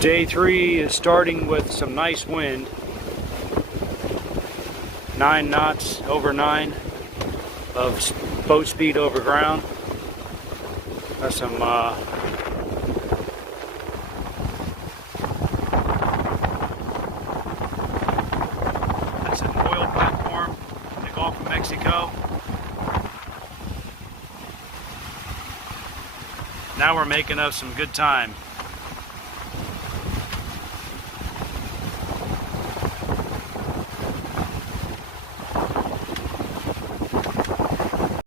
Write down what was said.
Day 3 is starting with some nice wind. 9 knots over 9 of boat speed over ground. That's some that's an oil platform in the Gulf of Mexico. Now we're making up some good time.